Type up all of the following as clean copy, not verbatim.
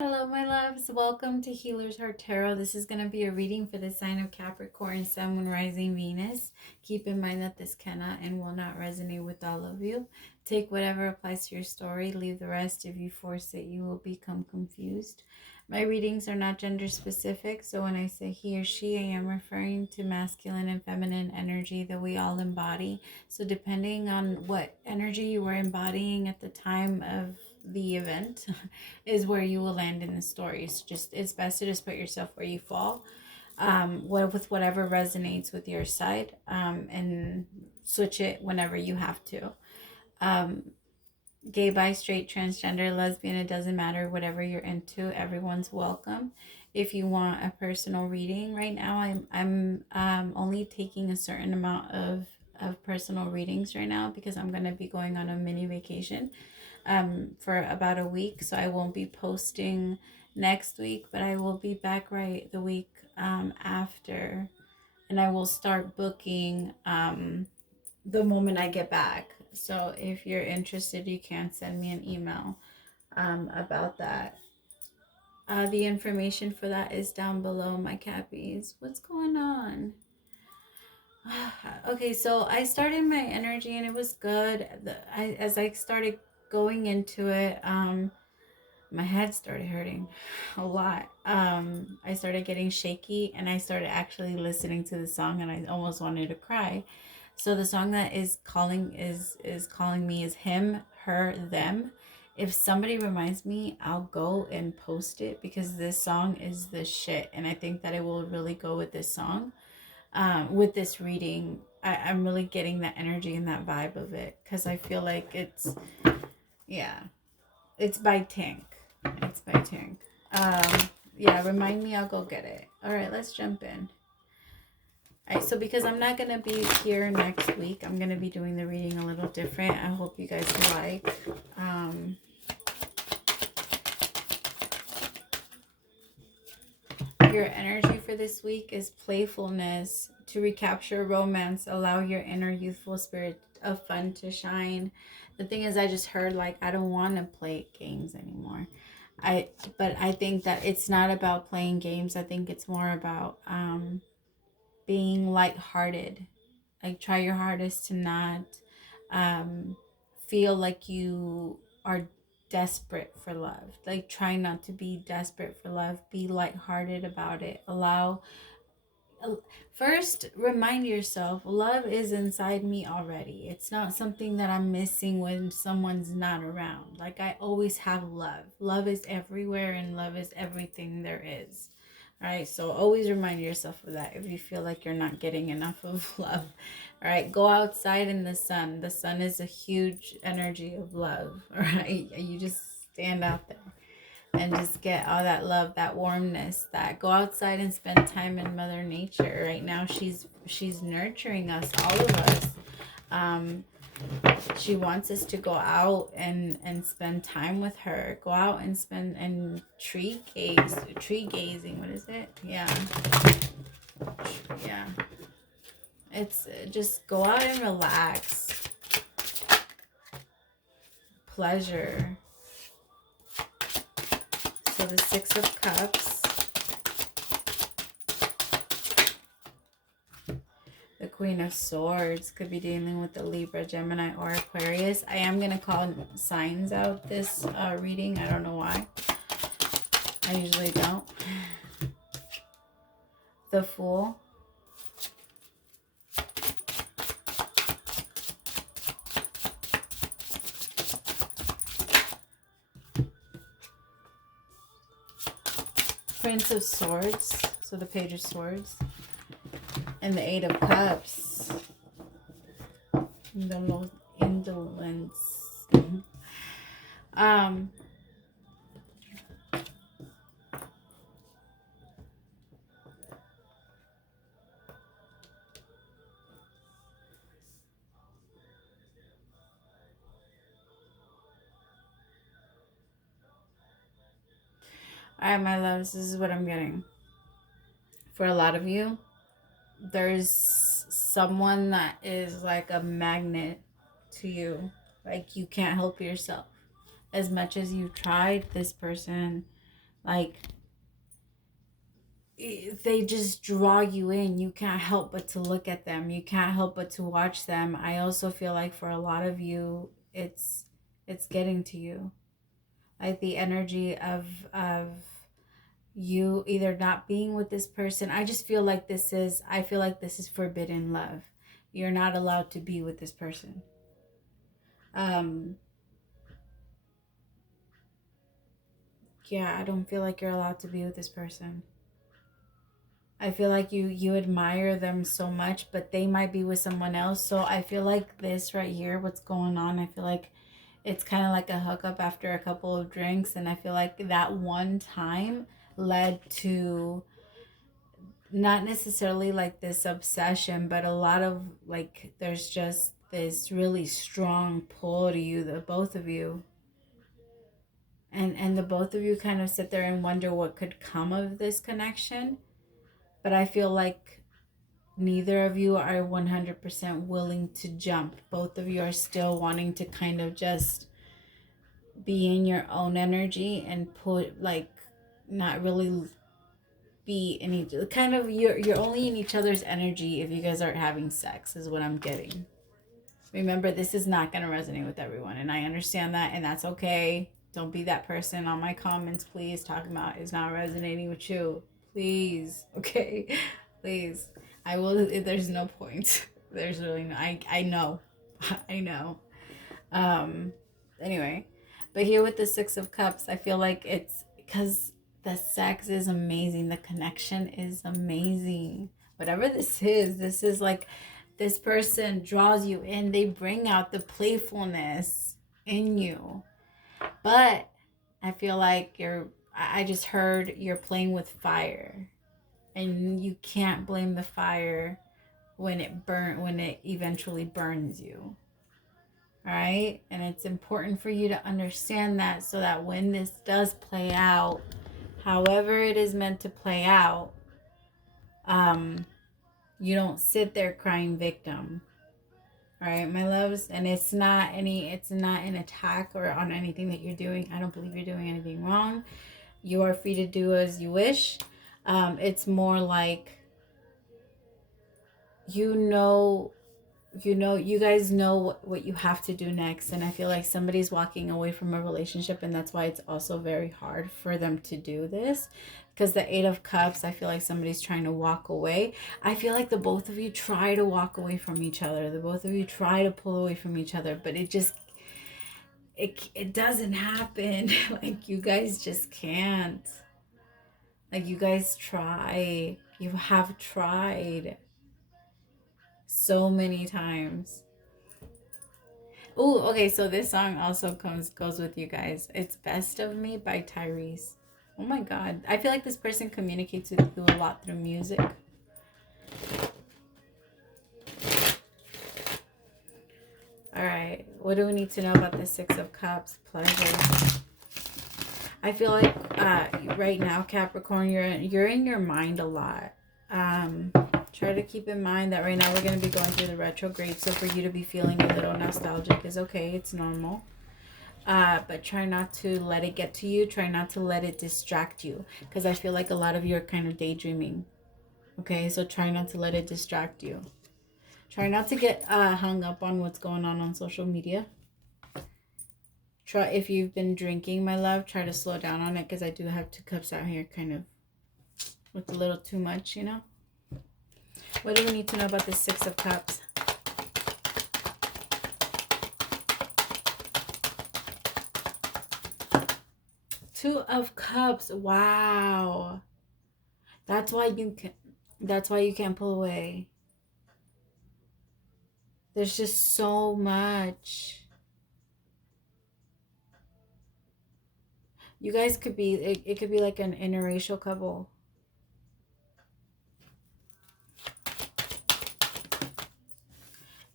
Hello, my loves. Welcome to Healer's Heart Tarot. This is going to be a reading for the sign of Capricorn, Sun, Moon, Rising, Venus. Keep in mind that this cannot and will not resonate with all of you. Take whatever applies to your story. Leave the rest. If you force it, you will become confused. My readings are not gender specific, so when I say he or she, I am referring to masculine and feminine energy that we all embody. So depending on what energy you were embodying at the time of the event is where you will land in the story. So it's best to just put yourself where you fall, with whatever resonates with your side, and switch it whenever you have to. Gay, bi, straight, transgender, lesbian, it doesn't matter. Whatever you're into, everyone's welcome. If you want a personal reading right now, I'm only taking a certain amount of personal readings right now because I'm going to be going on a mini vacation for about a week. So I won't be posting next week, but I will be back right the week after. And I will start booking the moment I get back. So if you're interested, you can send me an email about that. The information for that is down below, my Cappies. What's going on? Okay, so I started my energy and it was good. As I started going into it, my head started hurting a lot. I started getting shaky and I started actually listening to the song and I almost wanted to cry. So the song that is calling me is Him, Her, Them. If somebody reminds me, I'll go and post it because this song is the shit and I think that it will really go with this song. With this reading, I'm really getting that energy and that vibe of it because I feel like it's by Tank. It's by Tank. Yeah, remind me, I'll go get it. All right, let's jump in. All right, so because I'm not going to be here next week, I'm going to be doing the reading a little different. I hope you guys like. Your energy for this week is playfulness. To recapture romance, allow your inner youthful spirit of fun to shine. The thing is, I just heard like I don't want to play games anymore. But I think that it's not about playing games. I think it's more about being lighthearted. Like try your hardest to not feel like you are desperate for love. Like try not to be desperate for love. Be lighthearted about it. First, remind yourself love is inside me already. It's not something that I'm missing when someone's not around. Like I always have love. Love is everywhere and love is everything there is. All right, so always remind yourself of that if you feel like you're not getting enough of love. All right, go outside in the sun. The sun is a huge energy of love. All right, you just stand out there and just get all that love, that warmness, that go outside and spend time in Mother Nature. Right now she's nurturing us, all of us. She wants us to go out and spend time with her. Go out and spend and tree gazing. What is it? Yeah. It's just go out and relax. Pleasure. So the Six of Cups, the Queen of Swords, could be dealing with the Libra, Gemini, or Aquarius. I am going to call signs out this reading. I don't know why. I usually don't. The Fool. Prince of Swords. So the Page of Swords. And the Eight of Cups. The most indolence. All right, my loves, this is what I'm getting. For a lot of you, there's someone that is like a magnet to you. Like you can't help yourself. As much as you tried, this person Like, they just draw you in. You can't help but to look at them. You can't help but to watch them. I also feel like for a lot of you, it's getting to you. Like the energy of you either not being with this person. I just feel like I feel like this is forbidden love. You're not allowed to be with this person. Yeah, I don't feel like you're allowed to be with this person. I feel like you admire them so much, but they might be with someone else. So I feel like this right here, what's going on, I feel like it's kind of like a hookup after a couple of drinks, and I feel like that one time led to not necessarily like this obsession, but a lot of like there's just this really strong pull to you, the both of you. And the both of you kind of sit there and wonder what could come of this connection. But I feel like neither of you are 100% willing to jump. Both of you are still wanting to kind of just be in your own energy and put like not really be in each kind of you're only in each other's energy if you guys aren't having sex is what I'm getting. Remember, this is not going to resonate with everyone, and I understand that, and that's okay. Don't be that person on my comments, please, talking about it's not resonating with you. Please, okay? Please. I will, there's no point. There's really no, I know. I know. Um, anyway, but here with the Six of Cups, I feel like it's because the sex is amazing. The connection is amazing. Whatever this is like this person draws you in. They bring out the playfulness in you. But I feel like I just heard you're playing with fire. And you can't blame the fire when it eventually burns you. All right? And it's important for you to understand that so that when this does play out, however it is meant to play out, you don't sit there crying victim. All right, my loves, and it's not an attack or on anything that you're doing. I don't believe you're doing anything wrong. You are free to do as you wish. It's more like you guys know what you have to do next, and I feel like somebody's walking away from a relationship, and that's why it's also very hard for them to do this, because the Eight of Cups, I feel like somebody's trying to walk away. I feel like the both of you try to walk away from each other, the both of you try to pull away from each other, but it doesn't happen. Like, you guys just can't. Like, you guys try, you have tried so many times. Oh, okay, so this song also goes with you guys. It's Best of Me by Tyrese. Oh my god. I feel like this person communicates with you a lot through music. Alright, what do we need to know about the Six of Cups? Pleasure. I feel like right now, Capricorn, you're in your mind a lot. Try to keep in mind that right now we're going to be going through the retrograde, so for you to be feeling a little nostalgic is okay. It's normal. But try not to let it get to you. Try not to let it distract you, because I feel like a lot of you are kind of daydreaming. Okay, so try not to let it distract you. Try not to get hung up on what's going on social media. Try, if you've been drinking, my love, try to slow down on it, because I do have two cups out here kind of with a little too much, you know. What do we need to know about the Six of Cups? Two of Cups. Wow. That's why you can't pull away. There's just so much. You guys could be, it could be like an interracial couple.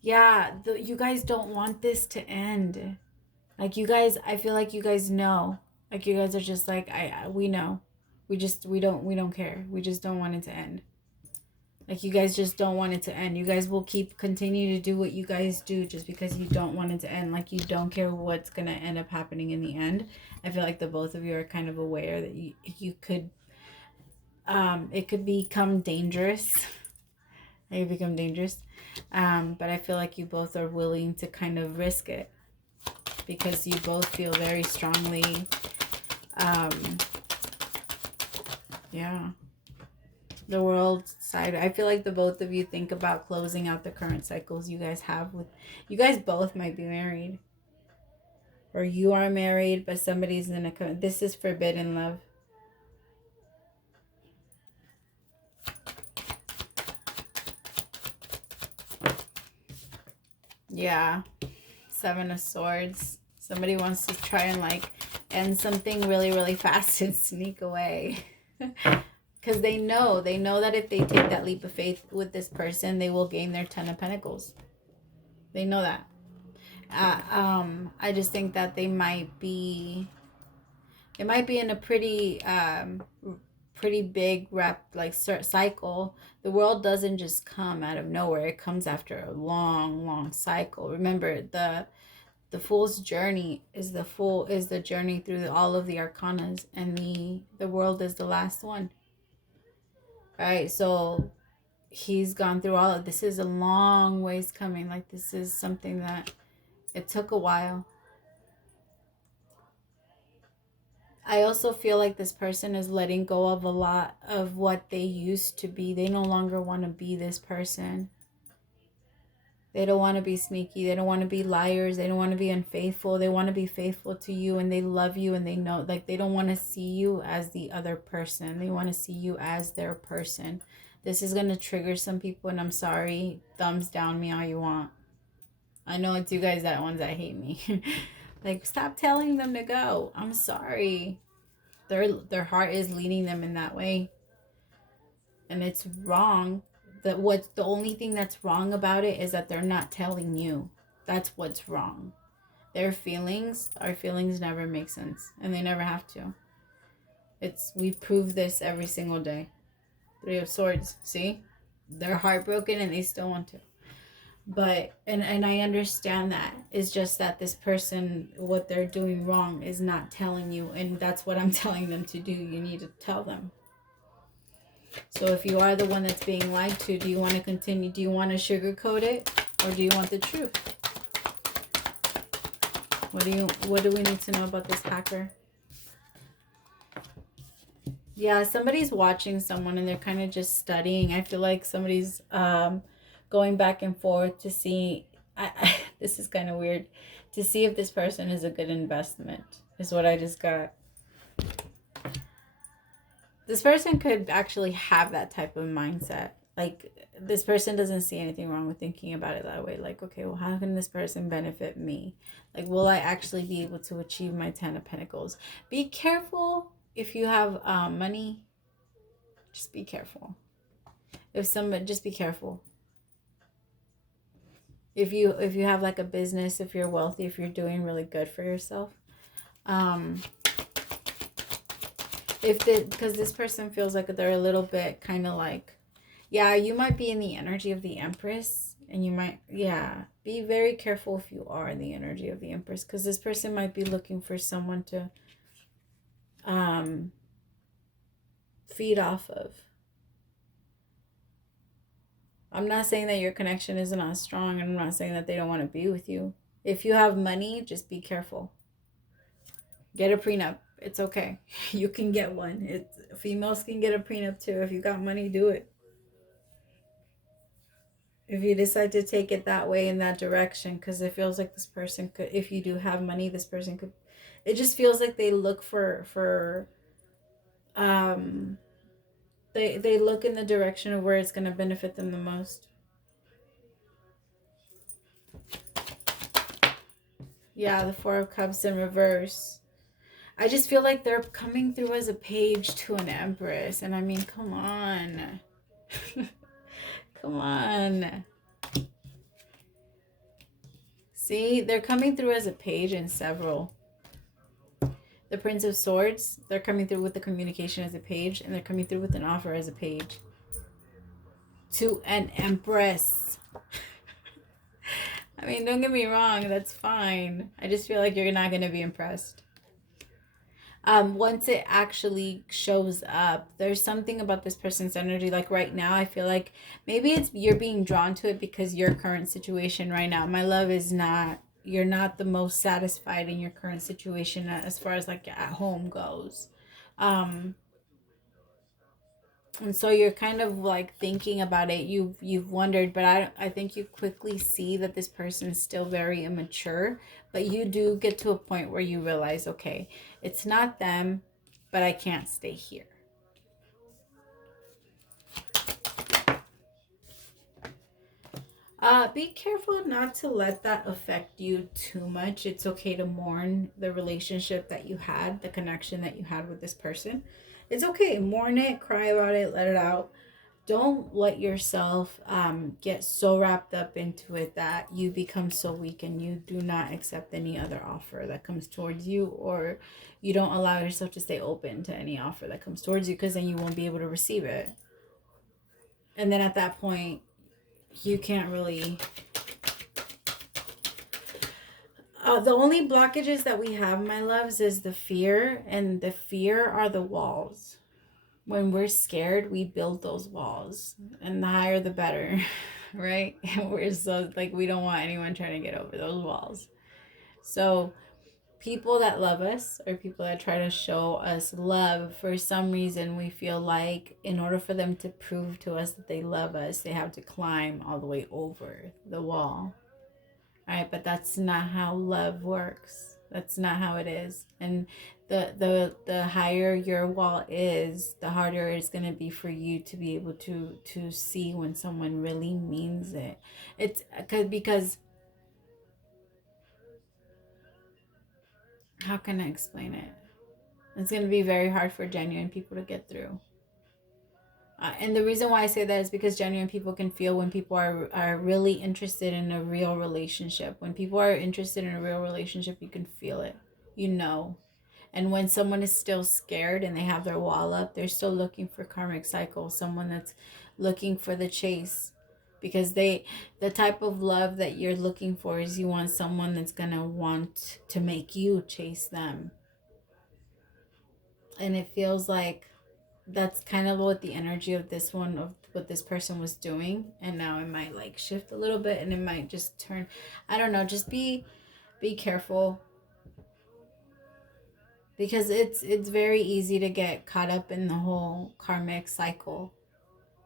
Yeah, you guys don't want this to end. Like, you guys, I feel like you guys know. Like, you guys are just like, we know. We don't care. We just don't want it to end. Like, you guys just don't want it to end. You guys will continue to do what you guys do just because you don't want it to end. Like, you don't care what's going to end up happening in the end. I feel like the both of you are kind of aware that you could, it could become dangerous. It could become dangerous. But I feel like you both are willing to kind of risk it because you both feel very strongly, yeah. The world side. I feel like the both of you think about closing out the current cycles you guys have with, you guys both might be married, or you are married but somebody's in a, this is forbidden love. Yeah, 7 of Swords. Somebody wants to try and like end something really, really fast and sneak away. Because they know that if they take that leap of faith with this person, they will gain their 10 of Pentacles. They know that. I just think that they might be in a pretty big cycle. The world doesn't just come out of nowhere. It comes after a long cycle. Remember, the Fool's journey is the journey through all of the arcanas, and the world is the last one. Right? So he's gone through all of this. Is a long ways coming. Like, this is something that it took a while. I also feel like this person is letting go of a lot of what they used to be. They no longer want to be this person. They don't want to be sneaky. They don't want to be liars. They don't want to be unfaithful. They want to be faithful to you, and they love you, and they know, like, they don't want to see you as the other person. They want to see you as their person. This is going to trigger some people, and I'm sorry. Thumbs down me all you want. I know it's you guys that ones that hate me. Like, stop telling them to go. I'm sorry. Their heart is leading them in that way. And it's wrong. The only thing that's wrong about it is that they're not telling you. That's what's wrong. Our feelings never make sense, and they never have to. We prove this every single day. 3 of Swords, see? They're heartbroken and they still want to. But, and I understand that. It's just that this person, what they're doing wrong is not telling you, and that's what I'm telling them to do. You need to tell them. So if you are the one that's being lied to, do you want to continue? Do you want to sugarcoat it, or do you want the truth? What do we need to know about this hacker? Yeah, somebody's watching someone and they're kind of just studying. I feel like somebody's going back and forth to see, this is kind of weird, to see if this person is a good investment, is what I just got. This person could actually have that type of mindset. Like, this person doesn't see anything wrong with thinking about it that way. Like, okay, well, how can this person benefit me? Like, will I actually be able to achieve my 10 of Pentacles? Be careful if you have money. Just be careful. Just be careful. If you have like a business, if you're wealthy, if you're doing really good for yourself, because this person feels like they're a little bit kind of like, yeah, you might be in the energy of the Empress, and you might, yeah, be very careful if you are in the energy of the Empress, because this person might be looking for someone to feed off of. I'm not saying that your connection is not strong, and I'm not saying that they don't want to be with you. If you have money, just be careful. Get a prenup. It's okay. You can get one. Females can get a prenup too. If you got money, do it. If you decide to take it that way, in that direction, because it feels like this person could, if you do have money, this person could, it just feels like they look for they look in the direction of where it's going to benefit them the most. Yeah, the 4 of Cups in reverse. I just feel like they're coming through as a page to an Empress. And I mean, come on. Come on. See, they're coming through as a page in several. The Prince of Swords, they're coming through with the communication as a page. And they're coming through with an offer as a page. to an empress. I mean, don't get me wrong, that's fine. I just feel like you're not going to be impressed. Once it actually shows up, there's something about this person's energy. Like right now, I feel like maybe it's you're being drawn to it because your current situation right now, my love, is not, you're not the most satisfied in your current situation as far as like at home goes. And so you're kind of like thinking about it. You've wondered, but I think you quickly see that this person is still very immature. But you do get to a point where you realize, okay, it's not them, but I can't stay here. Be careful not to let that affect you too much. It's okay to mourn the relationship that you had, the connection that you had with this person. It's okay. Mourn it, cry about it, let it out. Don't let yourself get so wrapped up into it that you become so weak and you do not accept any other offer that comes towards you, or you don't allow yourself to stay open to any offer that comes towards you, because then you won't be able to receive it. And then at that point, you can't really... the only blockages that we have, my loves, is the fear, and the fear are the walls. When we're scared, we build those walls, and the higher the better, right? And we're so like, we don't want anyone trying to get over those walls. So people that love us, or people that try to show us love, for some reason we feel like in order for them to prove to us that they love us, they have to climb all the way over the wall. All right, but that's not how love works. That's not how it is. And the higher your wall is, the harder it's going to be for you to be able to see when someone really means it. It's because how can I explain it? It's going to be very hard for genuine people to get through. And the reason why I say that is because genuine people can feel when people are really interested in a real relationship. When people are interested in a real relationship, you can feel it. You know. And when someone is still scared and they have their wall up, they're still looking for karmic cycle. Someone that's looking for the chase. Because the type of love that you're looking for is you want someone that's going to want to make you chase them. And it feels like that's kind of what the energy of this one, of what this person was doing. And now it might like shift a little bit, and it might just turn, I don't know, just be careful, because it's very easy to get caught up in the whole karmic cycle.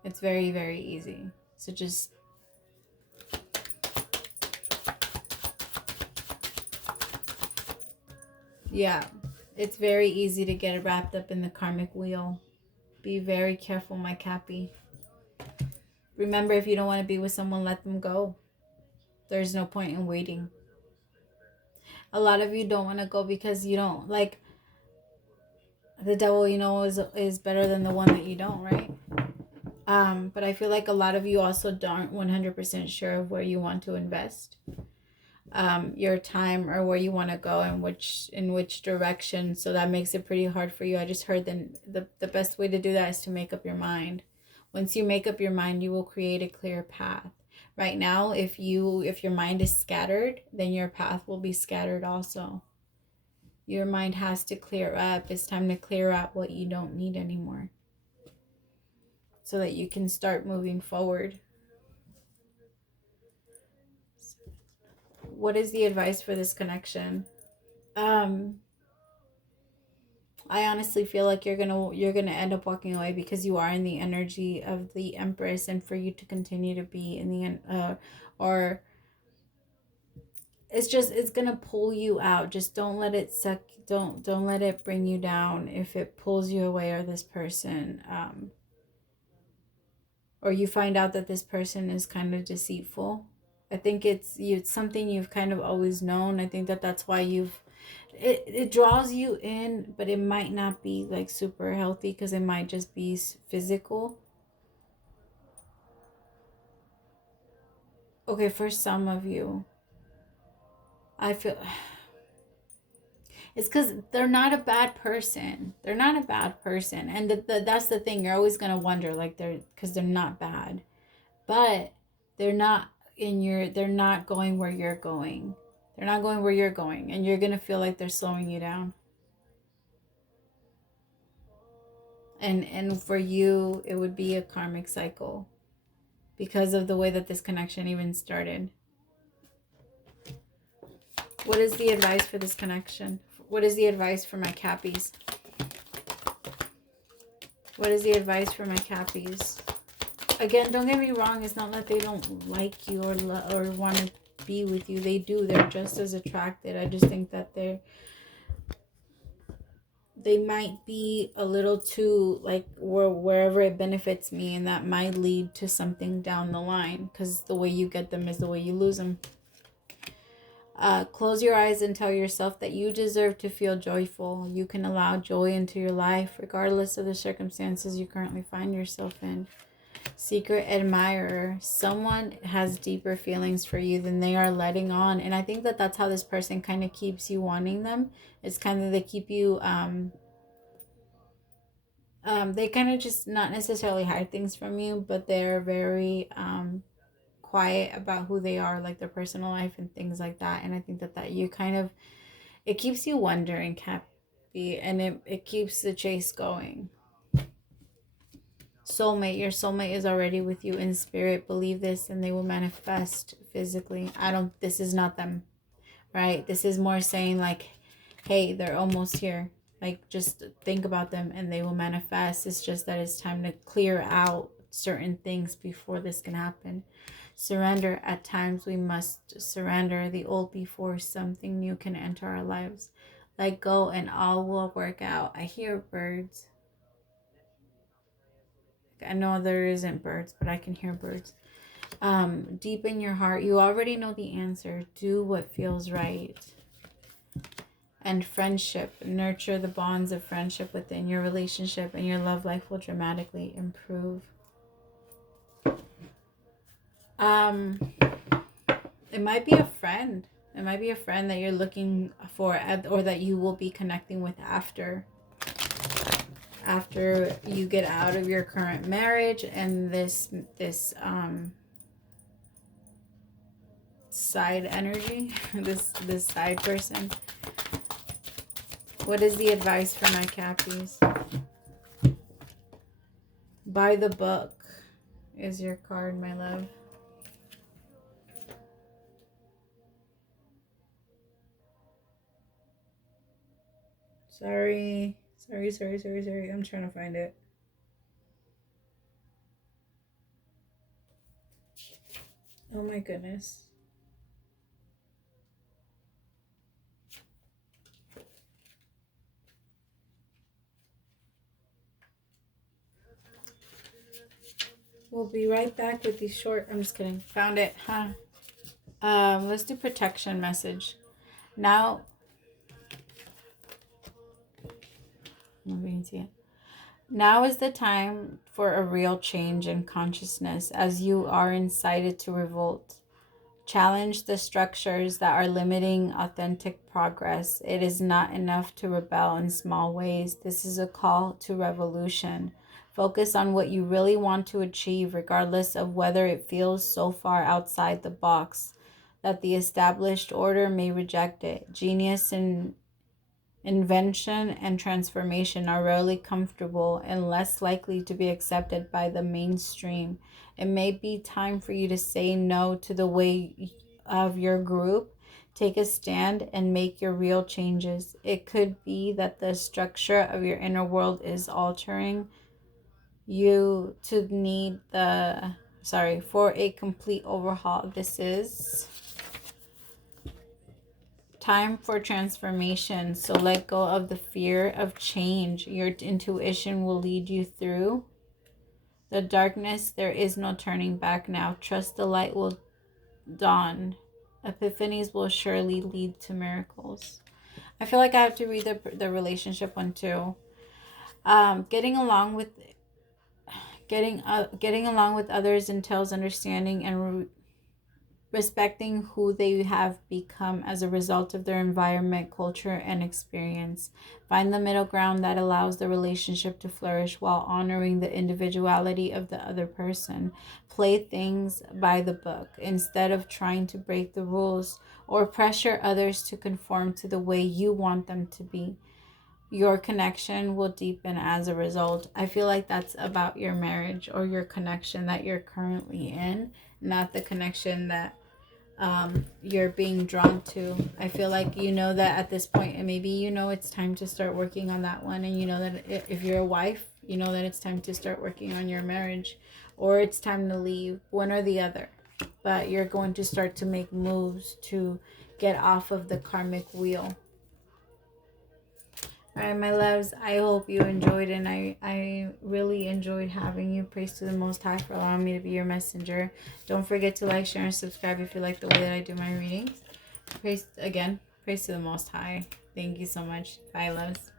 It's very, very easy. So just yeah, it's very easy to get wrapped up in the karmic wheel. Be very careful, my Cappy. Remember, if you don't want to be with someone, let them go. There's no point in waiting. A lot of you don't want to go because you don't like the devil, you know, is better than the one that you don't, right? But I feel like a lot of you also aren't 100% sure of where you want to invest your time, or where you want to go, and in which direction. So that makes it pretty hard for you. I just heard the best way to do that is to make up your mind. Once you make up your mind, you will create a clear path. Right now, if your mind is scattered, then your path will be scattered also. Your mind has to clear up. It's time to clear out what you don't need anymore, so that you can start moving forward. What is the advice for this connection? I honestly feel like you're gonna end up walking away, because you are in the energy of the Empress, and for you to continue to be in the or it's gonna pull you out. Just don't let it suck. Don't let it bring you down. If it pulls you away, or this person or you find out that this person is kind of deceitful, I think it's something you've kind of always known. I think that's why it draws you in, but it might not be like super healthy, because it might just be physical. Okay, for some of you, I feel it's because they're not a bad person. They're not a bad person. And that's the thing. You're always going to wonder, like, because they're not bad. but they're not they're not going where you're going. They're not going where you're going, and you're going to feel like they're slowing you down. And for you, it would be a karmic cycle because of the way that this connection even started. What is the advice for this connection? What is the advice for my Cappies? What is the advice for my Cappies? Again, don't get me wrong. It's not that they don't like you or want to be with you. They do. They're just as attracted. I just think that they might be a little too like wherever it benefits me, and that might lead to something down the line, because the way you get them is the way you lose them. Close your eyes and tell yourself that you deserve to feel joyful. You can allow joy into your life regardless of the circumstances you currently find yourself in. Secret admirer. Someone has deeper feelings for you than they are letting on, and I think that that's how this person kind of keeps you wanting them. It's kind of, they keep you they kind of just not necessarily hide things from you, but they're very quiet about who they are, like their personal life and things like that. And I think that you kind of, it keeps you wondering, Cappy, and it keeps the chase going. Soulmate. Your soulmate is already with you in spirit. Believe this and they will manifest physically. This is not them, right? This is more saying like, hey, they're almost here. Like, just think about them and they will manifest. It's just that it's time to clear out certain things before this can happen. Surrender. At times we must surrender the old before something new can enter our lives. Let go and all will work out. I hear birds. I know there isn't birds, but I can hear birds. Deep in your heart, you already know the answer. Do what feels right. And friendship. Nurture the bonds of friendship within your relationship, and your love life will dramatically improve. It might be a friend. It might be a friend that you're looking for, or that you will be connecting with after you get out of your current marriage and this side energy, this side person. What is the advice for my Cappies? By the book is your card, my love. Sorry. I'm trying to find it. Oh my goodness. We'll be right back with these short. I'm just kidding. Found it, huh? Let's do protection message. Now, nobody can see it. Now is the time for a real change in consciousness, as you are incited to revolt. Challenge the structures that are limiting authentic progress. It is not enough to rebel in small ways. This is a call to revolution. Focus on what you really want to achieve, regardless of whether it feels so far outside the box that the established order may reject it. Genius and invention and transformation are rarely comfortable and less likely to be accepted by the mainstream. It may be time for you to say no to the way of your group. Take a stand and make your real changes. It could be that the structure of your inner world is altering you to need for a complete overhaul. This is time for transformation. So let go of the fear of change. Your intuition will lead you through the darkness. There is no turning back now. Trust the light will dawn. Epiphanies will surely lead to miracles. I feel like I have to read the relationship one too. Getting along with others entails understanding and respecting who they have become as a result of their environment, culture, and experience. Find the middle ground that allows the relationship to flourish while honoring the individuality of the other person. Play things by the book instead of trying to break the rules or pressure others to conform to the way you want them to be. Your connection will deepen as a result. I feel like that's about your marriage or your connection that you're currently in, not the connection that you're being drawn to. I feel like you know that at this point, and maybe you know it's time to start working on that one, and you know that if you're a wife, you know that it's time to start working on your marriage, or it's time to leave, one or the other. But you're going to start to make moves to get off of the karmic wheel. All right, my loves, I hope you enjoyed, and I really enjoyed having you. Praise to the Most High for allowing me to be your messenger. Don't forget to like, share, and subscribe if you like the way that I do my readings. Praise to the Most High. Thank you so much. Bye, loves.